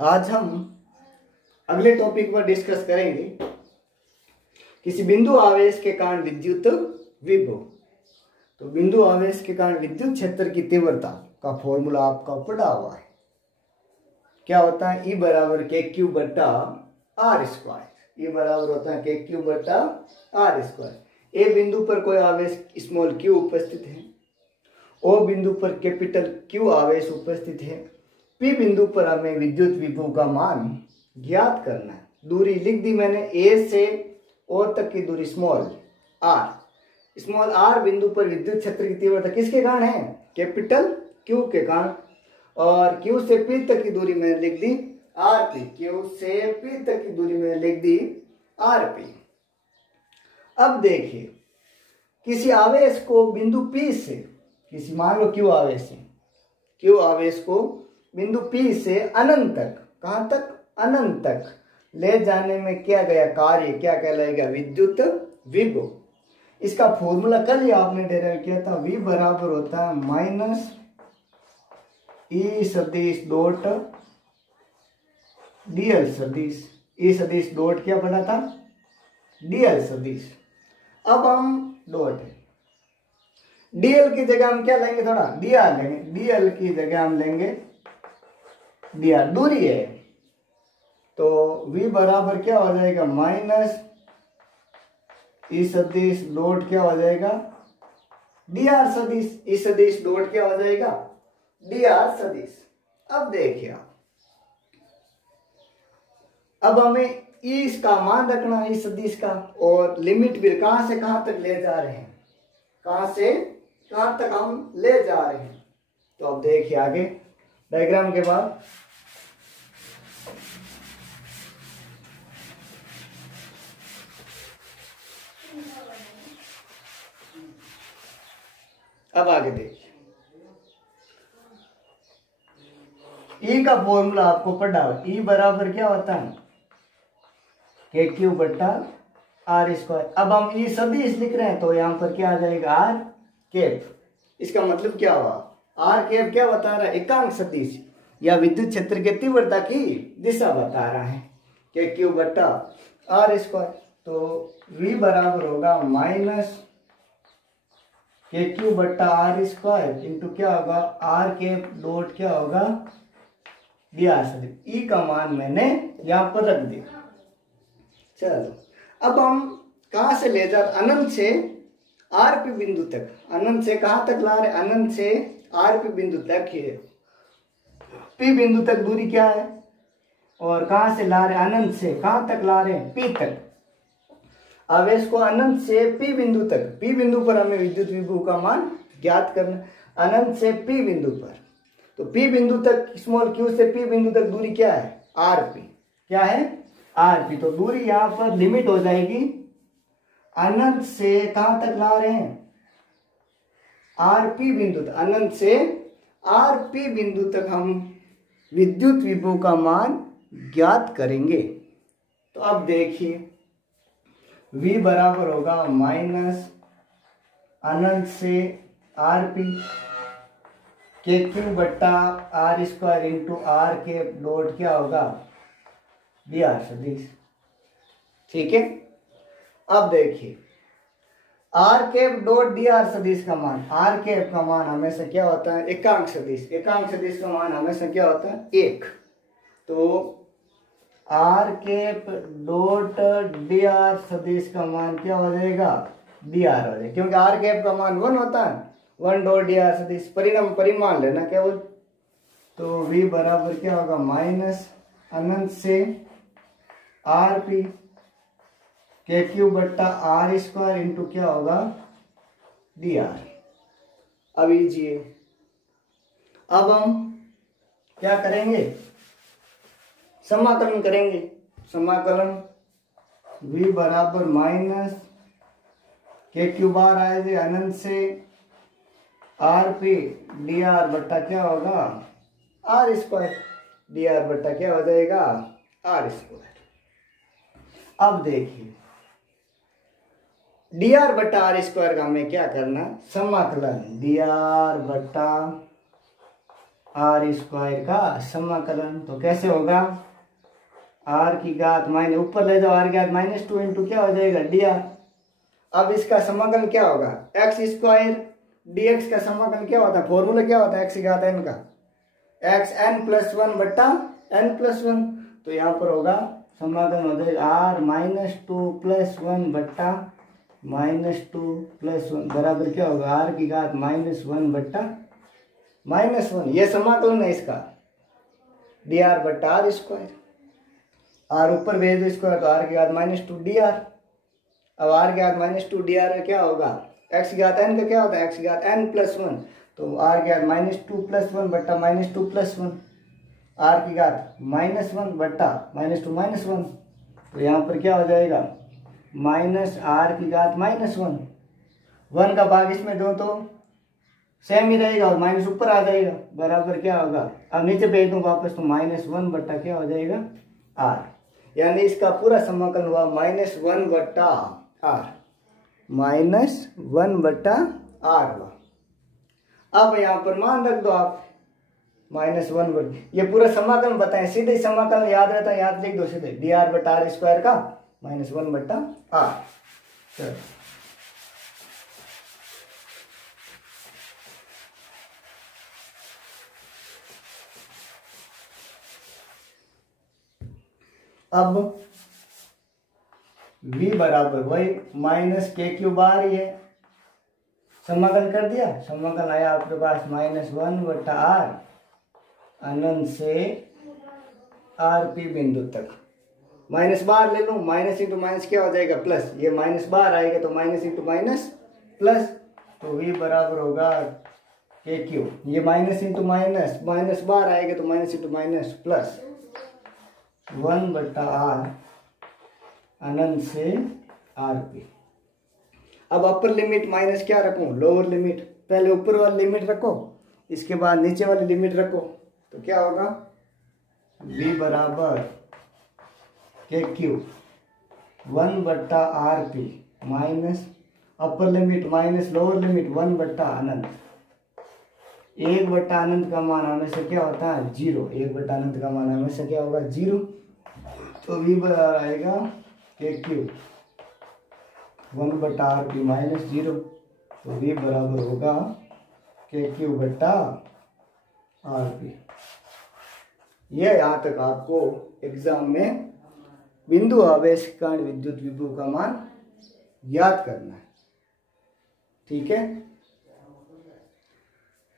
आज हम अगले टॉपिक पर डिस्कस करेंगे किसी बिंदु आवेश के कारण विद्युत विभव। तो बिंदु आवेश के कारण विद्युत क्षेत्र की तीव्रता का फॉर्मूला आपका पढ़ा हुआ है। क्या होता है? E बराबर के क्यू बट्टा आर स्क्वायर। E बराबर होता है के क्यू बट्टा आर स्क्वायर। ए बिंदु पर कोई आवेश स्मॉल क्यू उपस्थित है, ओ बिंदु पर कैपिटल क्यू आवेश उपस्थित है, पी बिंदु पर हमें विद्युत विभव का मान ज्ञात करना है। दूरी लिख दी मैंने, ए से ओ तक की दूरी स्मॉल आर बिंदु पर विद्युत क्षेत्र की तीव्रता किसके कारण है? कैपिटल क्यू के कारण। और क्यू से पी तक की दूरी मैंने लिख दी आर पी। क्यू से पी तक की दूरी मैंने लिख दी आर पी। अब देखिए, किसी आवेश को बिंदु पी से, किसी मान लो क्यू आवेश है, क्यू आवेश को बिंदु पी से अनंत तक, कहां तक? अनंत तक ले जाने में किया गया कार्य क्या कहलाएगा? विद्युत विभव। इसका फॉर्मूला कल ही आपने डेराइव किया था। V बराबर होता है माइनस ई सदिश डॉट डीएल सदिश। ई सदिश डॉट क्या बना था? डीएल सदिश। अब हम डॉट है, डीएल की जगह हम क्या लेंगे? थोड़ा डीआर लेंगे। डीएल की जगह हम लेंगे डीआर, दूरी है। तो V बराबर क्या हो जाएगा? माइनस ई सदिश डॉट क्या हो जाएगा? डीआर सदिश। ई सदिश डॉट क्या हो जाएगा? डीआर सदिश। अब देखिए, अब हमें ई का मान रखना है, ई सदिश का, और लिमिट भी कहां से कहां तक ले जा रहे हैं, कहां से कहां तक हम ले जा रहे हैं। तो अब देखिए आगे डायग्राम के बाद, अब आगे देखिए, E का फॉर्मूला आपको पढ़ा हो। E बराबर क्या होता है? के क्यू बट्टा आर स्क्वायर। अब हम E सदिश लिख रहे हैं तो यहां पर क्या आ जाएगा? R cap. इसका मतलब क्या हुआ? आर कैप क्या बता रहा है? एकांक सदिश या विद्युत क्षेत्र के तीव्रता की दिशा बता रहा है, के क्यू बट्टा आर स्क्वायर। तो V बराबर होगा माइनस के क्यू बट्टा आर स्क्वायर इंटू क्या होगा? आर कैप डॉट क्या होगा? डी आर सदिश। ई का मान मैंने यहां पर रख दिया। चलो, अब हम कहां से ले जा? अनंत से आर पी बिंदु तक। अनंत से कहां तक ला रहे? अनंत से आर पी बिंदु तक है। पी बिंदु तक दूरी क्या है? और कहां से ला रहे? अनंत से कहां तक ला रहे हैं? पी तक। आवेश को अनंत से पी बिंदु तक, पी बिंदु पर हमें विद्युत विभव का मान ज्ञात करना। अनंत से पी बिंदु पर, तो पी बिंदु तक स्मॉल क्यू से पी बिंदु तक दूरी क्या है? R P. क्या है? R P. तो दूरी यहां पर लिमिट हो जाएगी, अनंत से कहां तक ला रहे हैं? आर पी बिंदु तक। अनंत से आर पी बिंदु तक हम विद्युत विभव का मान ज्ञात करेंगे। तो अब देखिए, V बराबर होगा माइनस अनंत से आर पी के क्यू बट्टा आर स्क्वायर इंटू आर के डॉट क्या होगा? डी आर सदिश। ठीक है। अब देखिए, r cap dot d r सदिश का मान, आर कैप का मान हमेशा क्या होता है? एकांक सदिश। एकांक सदिश का मान हमेशा क्या होता है? 1। तो r cap dot d r सदिश का मान क्या हो जाएगा? डी आर हो जाएगा, क्योंकि आर कैप का मान 1 होता है। 1 डॉट डी आर सदिश परिमाण लेना केवल। तो V बराबर क्या होगा? माइनस अनंत से आर पी के क्यू बट्टा आर स्क्वायर इंटू क्या होगा? D are. अब लीजिए, अब हम क्या करेंगे? समाकलन करेंगे। समाकलन V बराबर माइनस के क्यू बार आएगी अनंत से आर पी डी आर बट्टा क्या होगा? Are square. डी आर बट्टा क्या हो जाएगा? R square. अब देखिए, डी आर बट्टा आर स्क्वायर का हमें क्या करना? समाकलन डी आर बट्टा आर स्क्वायर का समाकलन। तो कैसे होगा, आर की घात माइनस, ऊपर ले जाओ, आर की घात -2 इंटू क्या हो जाएगा डी आर। अब इसका समाकलन क्या होगा, एक्स स्क्वायर dx का समाकलन क्या होता है, फॉर्मूला क्या होता है एक्स की घात n का, एक्स n प्लस 1 बट्टा n प्लस 1। तो यहाँ पर होगा समाकलन हो जाएगा आर -2 प्लस 1 बट्टा -2 प्लस 1 बराबर क्या होगा, आर की घात -1 बट्टा -1। ये समाकलन है इसका, डी आर बट्टा आर स्क्वायर। आर ऊपर भेज दो इसको, तो आर की घात -2 डी आर। अब आर की घात -2 डी आर क्या होगा, एक्स की घात n का क्या होता है, एक्स की घात n प्लस 1। तो आर की घात -2 प्लस 1 बट्टा -2 प्लस 1, आर की घात -1 बट्टा -2 -1। तो यहाँ पर क्या हो जाएगा, माइनस आर की घात -1, 1 का भाग इसमें दो तो सेम ही रहेगा और माइनस ऊपर आ जाएगा, बराबर क्या होगा, अब नीचे भेज दूँ वापस तो -1 बट्टा क्या हो जाएगा आर। यानी इसका पूरा समाकलन हुआ -1 बट्टा आर, -1 बट्टा आर हुआ। अब यहाँ पर मान रख दो आप -1 बट्टा, ये पूरा समाकलन बताएं, सीधे समाकलन याद रहता है, याद लिख दो सीधे, डी आर बट्टा आर स्क्वायर का -1 बट्टा आर। चलो अब v बराबर वही -k³ बार ही है, समाकलन कर दिया, समाकलन आया आपके पास -1 बट्टा आर अनंत से आर पी बिंदु तक। माइनस बार ले लूं, माइनस इंटू माइनस क्या हो जाएगा प्लस, ये माइनस बार आएगा तो माइनस इंटू माइनस प्लस, तो v बराबर होगा k³, ये माइनस इंटू माइनस, माइनस बार आएगा तो माइनस इंटू माइनस प्लस 1 बट्टा आर अनंत से आर पी। अब अपर लिमिट माइनस क्या रखूं, लोअर लिमिट, पहले ऊपर वाली लिमिट रखो, इसके बाद नीचे वाली लिमिट रखो, तो क्या होगा v बराबर k³ 1 बट्टा R P minus upper limit minus lower limit 1 बट्टा अनंत। 1 बट्टा अनंत का मान हमेशा क्या होता है 0, 1 बट्टा अनंत का मान हमेशा क्या होगा 0। तो v बराबर आएगा k³ 1 बट्टा आर पी माइनस 0, तो v बराबर होगा k³ बट्टा आर पी। यह यहाँ तक आपको एग्जाम में बिंदु आवेश कारण विद्युत विभव का मान याद करना है, ठीक है।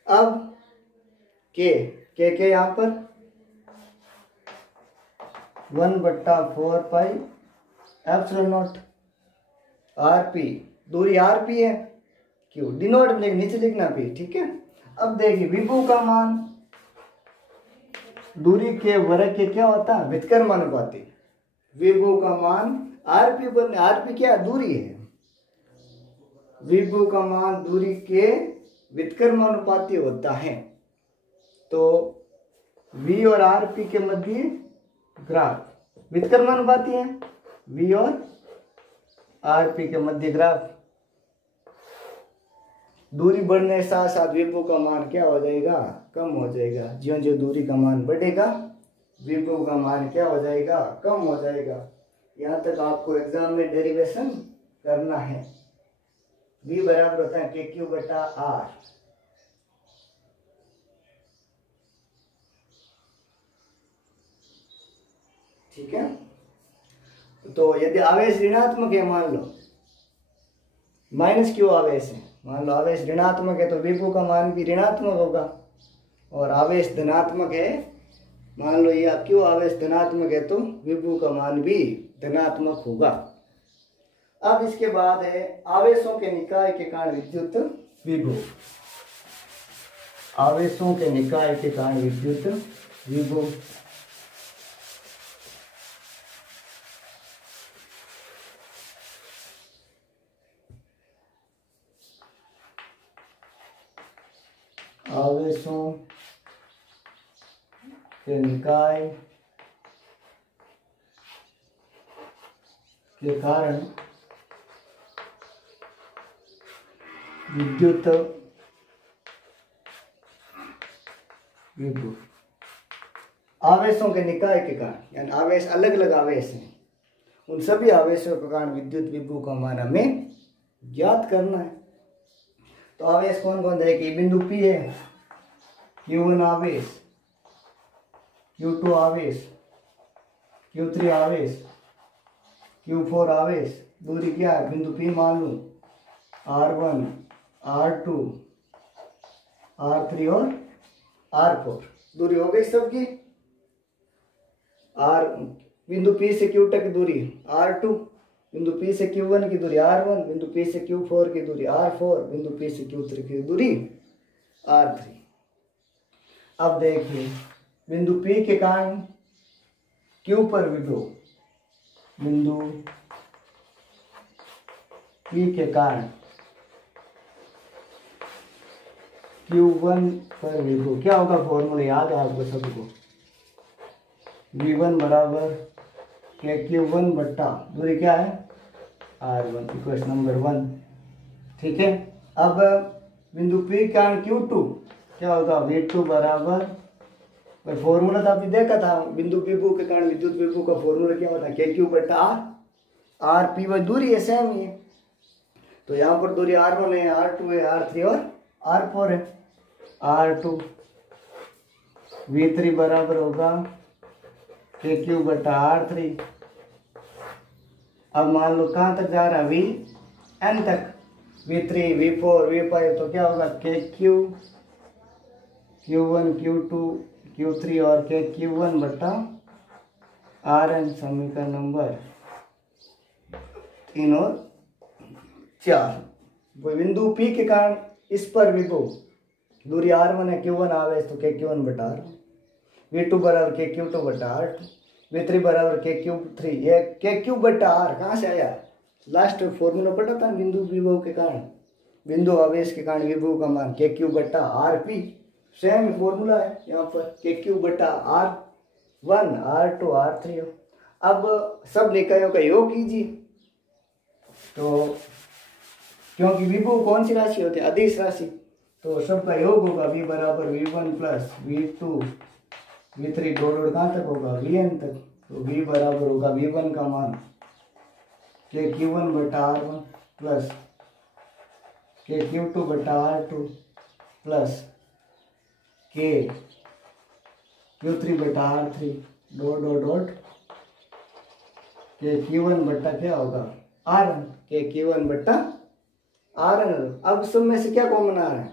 अब के यहाँ पर 1 बट्टा 4 pi epsilon not, R P दूरी आर पी है, क्यों डिनोट में नीचे लिखना पी, ठीक है। अब देखिए विभव का मान दूरी के वर्ग के क्या होता है व्युत्क्रमानुपाती, विभव का मान आर पी पर, आर पी क्या दूरी है, विभव का मान दूरी के व्युत्क्रमानुपाती होता है। तो v और आर पी के मध्य ग्राफ व्युत्क्रमानुपाती है, v और आर पी के मध्य ग्राफ, दूरी बढ़ने के साथ साथ विभव का मान क्या हो जाएगा कम हो जाएगा, ज्यों ज्यों दूरी का मान बढ़ेगा विभव का मान क्या हो जाएगा कम हो जाएगा। यहाँ तक आपको एग्जाम में डेरिवेशन करना है। v बराबर होता है k³ बटा आर, ठीक है। तो यदि आवेश ऋणात्मक है, मान लो -q आवेश है, मान लो आवेश ऋणात्मक है तो विभव का मान भी ऋणात्मक होगा, और आवेश धनात्मक है, मान लो ये q आवेश धनात्मक है तो विभव का मान भी धनात्मक होगा। अब इसके बाद है आवेशों के निकाय के कारण विद्युत विभव, आवेशों के निकाय के कारण विद्युत विभव। आवेशों के निकाय के कारण विद्युत विभव आवेशों के निकाय के कारण, यानी आवेश अलग अलग आवेश हैं, उन सभी आवेशों के कारण विद्युत विभव का मान हमें ज्ञात करना है। तो आवेश कौन कौन है कि बिंदु P है, Q1 आवेश, Q2 आवेश, Q3 आवेश, Q4 आवेश। दूरी क्या है, बिंदु P मान लूं R1, R2, R3 और R4। दूरी हो गई सबकी। R बिंदु P से Q तक की दूरी R2, बिंदु P से Q1 की दूरी R1, बिंदु P से Q4 की दूरी R4, बिंदु P से Q3 की दूरी R3। अब देखिए बिंदु P के कारण Q पर विभव, बिंदु P के कारण Q1 पर विभव क्या होगा, फॉर्मूला याद है आपको सबको, V1 बराबर KQ1 बट्टा दूरी क्या है R1, इक्वेशन नंबर 1। ठीक है। अब बिंदु P के कारण Q2 क्या होगा, V2 बराबर, फॉर्मूला तो आपने देखा था, बिंदु विभव के कारण विद्युत विभव का फॉर्मूला क्या होता है, KQ बट्टा R। P वही दूरी है, सेम ही है। तो यहाँ पर दूरी R1 है, R2 है, R3 और R4 है। R2 V3 बराबर होगा KQ बटा R3। अब मान लो कहाँ तक जा रहा है, Vn तक, V3 V4 V5, तो क्या होगा KQ Q1 Q2 Q3 और KQ1 बटा Rn। समीकरण नंबर 3 और 4। बिंदु P के कारण इस पर विभव, दूरी R1 है, Q1 आवेश, तो KQ1 बटा R1, V2 बराबर KQ2 बटा R2, V3 बराबर KQ3, ये KQ बटा R कहाँ से आया, लास्ट फॉर्मूला पढ़ा था बिंदु विभव के कारण, बिंदु आवेश के कारण विभव का मान KQ बटा RP, सेम फॉर्मूला है यहाँ पर, KQ बटा R1 R2 R3। अब सब निकायों का योग कीजिए, तो क्योंकि विभव कौन सी राशि होती है, अदिश राशि, तो सबका योग होगा V बराबर V1 plus V2 V3 dot कहाँ तक होगा Vn तक। तो V बराबर होगा V1 का मान KQ1 बटा R1 प्लस KQ2 बटा R2 प्लस KQ3 बटा R3 dot dot dot KQ1 बटा क्या होगा Rn, KQ1 बटा Rn। अब सब में से क्या कॉमन आ रहा है,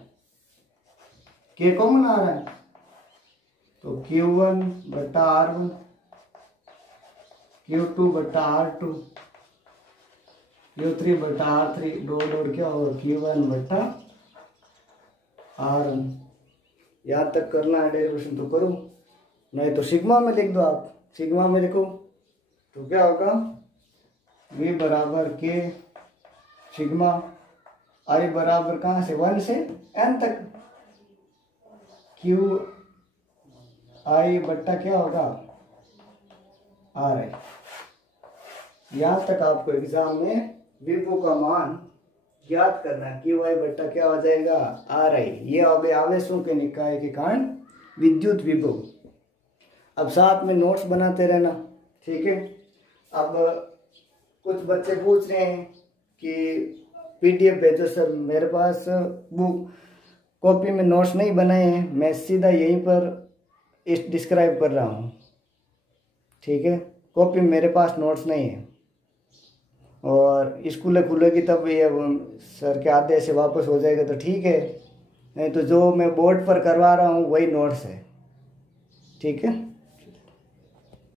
K कॉमन आ रहा है, तो Q1 बटा R1, Q2 बटा R2, Q3 बटा R3 डॉट डॉट क्या होगा Q1 बटा Rn। याद तक करना है, डेरिवेशन तो करो, नहीं तो सिग्मा में लिख दो आप, सिग्मा में लिखो तो क्या होगा V बराबर K सिग्मा I बराबर कहाँ से 1 से n तक, Q I बट्टा क्या होगा R। यहाँ तक आपको एग्जाम में विभव का मान ज्ञात करना है, Q I बट्टा क्या हो जाएगा R। ये हो गए आवेशों के निकाय के कारण विद्युत विभव। अब साथ में नोट्स बनाते रहना, ठीक है। अब कुछ बच्चे पूछ रहे हैं कि PDF भेजो सर, मेरे पास बुक कॉपी में नोट्स नहीं बनाए हैं, मैं सीधा यहीं पर इस डिस्क्राइब कर रहा हूँ, ठीक है। कॉपी में मेरे पास नोट्स नहीं है, और स्कूल खुलेगी तब ये सर के आदेश से वापस हो जाएगा तो ठीक है, नहीं तो जो मैं बोर्ड पर करवा रहा हूँ वही नोट्स है, ठीक है।